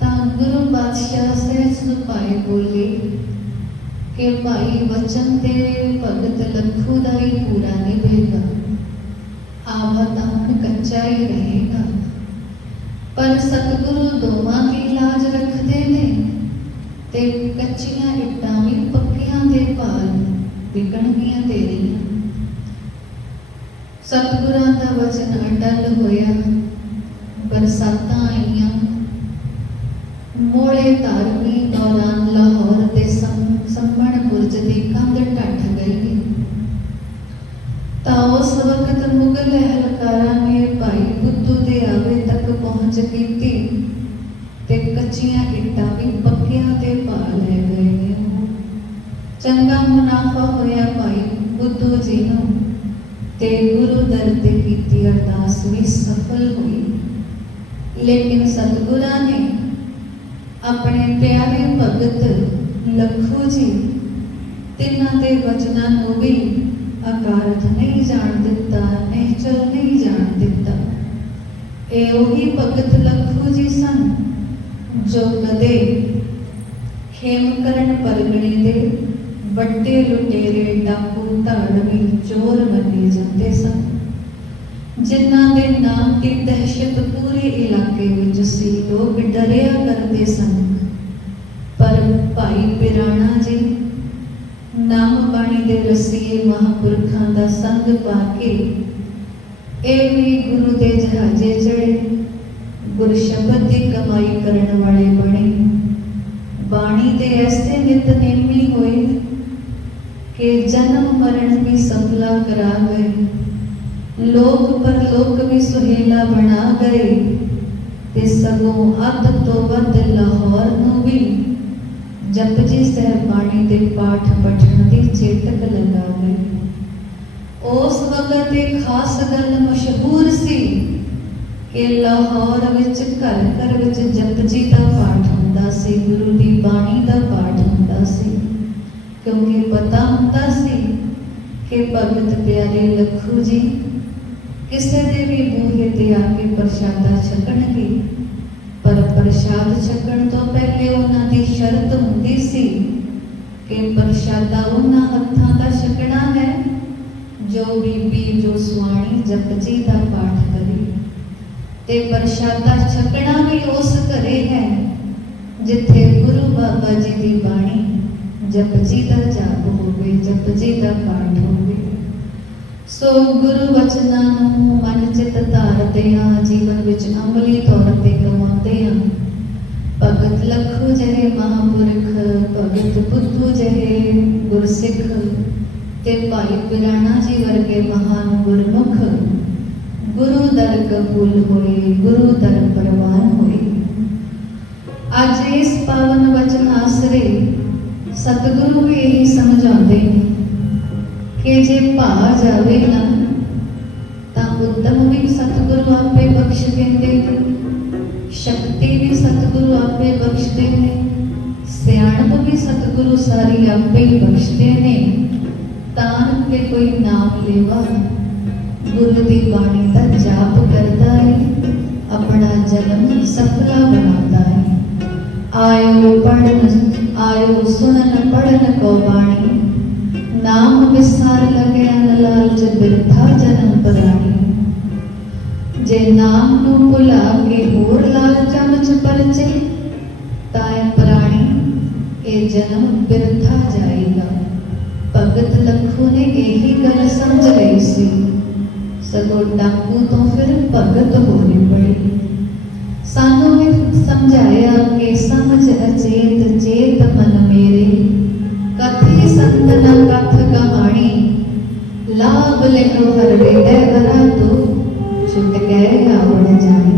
तां गुरु पातशाह सहज सुभाए बोले कि भाई वचन तेरे भगत लखू दा ही पूरा निभेगा, आवा तां हुण कच्चा ही रहेगा। पर सतगुरु दोवां की लाज रखते ने ते कच्चियां इट्टां भी पक्कियां दे भाल विकणगियां तेरियां। सतगुरां दा वचन अटल होया बरसातां आईयां, मोड़े धारवी दौरान लाहौर ते संभण बुर्ज की कंध ढठ गई। तां उस वक्त मुगल एहलकारां ने भाई बुद्धू दे आवे तक पहुंच कीती ते कच्चियां इट्टां भी पक्कियां ते पा ले गए। चंगा मुनाफा होया भाई बुद्धू जी नूं ते गुरु दर ते कीती अरदास भी सफल हुई। लेकिन सतगुरां ने अपने प्यारे भगत लखू जी तिन्हां दे वचनां नूं भी अकारथ नहीं जान दिता, निश्चल नहीं जान दिता। ए ओही भगत लखू जी सन जो कदे खेमकरण परगणे दे ਵੱਡੇ ਲੁਟੇਰੇ ਡਾਕੂ ਧਾੜਵੀ ਚੋਰ ਮੰਨੇ ਜਾਂਦੇ ਸਨ, ਜਿਨ੍ਹਾਂ ਦੇ ਨਾਮ ਦੀ ਦਹਿਸ਼ਤ ਪੂਰੇ ਇਲਾਕੇ ਵਿੱਚ ਸੀ। ਲੋਕ ਡਰਿਆ ਕਰਦੇ ਸਨ। ਪਰ ਭਾਈ ਪਿਰਾਣਾ ਜੀ ਨਾਮ ਬਾਣੀ ਦੇ ਰਸੀਏ ਮਹਾਂਪੁਰਖਾਂ ਦਾ ਸੰਗ ਪਾ ਕੇ ਇਹ ਵੀ ਗੁਰੂ ਦੇ ਜਹਾਜ਼ੇ ਚੜੇ, ਗੁਰ ਸ਼ਬਦ ਦੀ ਕਮਾਈ ਕਰਨ ਵਾਲੇ ਬਣੇ। ਬਾਣੀ ਦੇ ਐਸੇ ਨਿਤਨੇਮੀ ਹੋਏ कि जन्म मरण भी सफला करा गए, लोक परलोक भी सुहेला बना गए ते सगों अध तो वध लाहौर नूं भी जपजी साहिब बाणी दे पाठ पठण दी चेतक लगा गए। उस वक्त एक खास गल मशहूर सी कि लाहौर विच घर घर विच जपजी दा पाठ हुंदा सी, गुरु दी बाणी दा पाठ हुंदा सी। क्योंकि पता होता सी कि भगत प्यारे लखू जी किसी दे भी बूहे ते आके प्रशादा छकणगे, पर प्रशाद छकण तो पहले उन्हां दी शर्त हुंदी सी कि प्रशादा उन्हां हत्थां दा छकणा है जो बीबी जो सुआणी जपजी दा पाठ करे, ते प्रशादा छकणा भी उस घरे है जिथे गुरु बाबा जी दी बाणी जपजी दा जाप होवे, जपजी दा पाठ होवे। सो गुरु वचनां नूं मन चित धारदे हां, जीवन विच अमली तौर ते कमाउंदे हां। भगत लखू जहे महापुरख, भगत बुद्धू जहे गुरसिख ते भाई पिराणा जी वर्गे महान गुरमुख गुरु दर कबूल होए, गुरु दर प्रवान होए। अज इस पावन वचन आसरे सतगुरु भी यही समझाते कि जे भा जावे ना तां उद्दम भी सतगुरु आपे बख्श देंदे, शक्ति भी सतगुरु आपे बख्शते ने, सियाणप भी सतगुरु सारी आपे ही बख्शते ने। तान के कोई नाम लेवा गुरु दी बाणी दा जाप करदा है, अपना जन्म सफला बनाता है। आयो सुनन पढ़न को बाणी, नाम विसार लगे लालच बिरथा जन्म पराणी। जे नाम नू भुला के होर लालचां विच परचे ताए प्राणी ए जन्म बिरथा जाएगा। भगत लखू ने यही गल समझ लई सी, सगों डाकू तो फिर भगत होनी पड़ी। सानू भी समझाया कि समझ अचेत चेत मन मेरे, कथी संत न कथ कहानी, लाभ लिखो हर वेदे भरा तो छुट गए आवड़ जानी।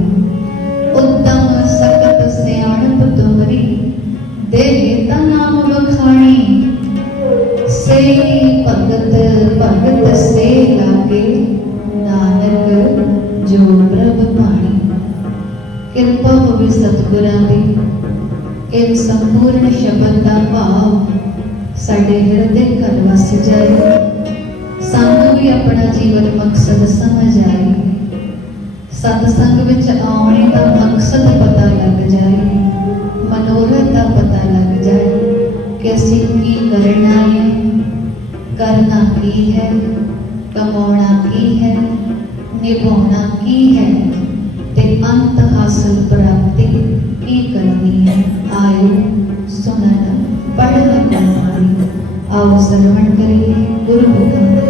उद्दम सकत सियाणप तुमरी, देता नाम बखानी, से भगत भगत से लागे, नानक जो प्रभ पाणी। किरपा होवे सतगुरां दी, इह संपूर्ण शब्द दा भाव साडे हिरदे घर वस जाए, सानू भी अपना जीवन मकसद समझ आए, सतसंग विच आउणे दा मकसद पता लग जाए, मनोरथ दा पता लग जाए कि असीं की करना है, करना की है, कमाउणा की है, निभाउणा की है ते अंत हासिल प्राप्ति की करनी है। आयो सुनन पढ़न करवानी, आओ श्रवण करिए गुरु मुख।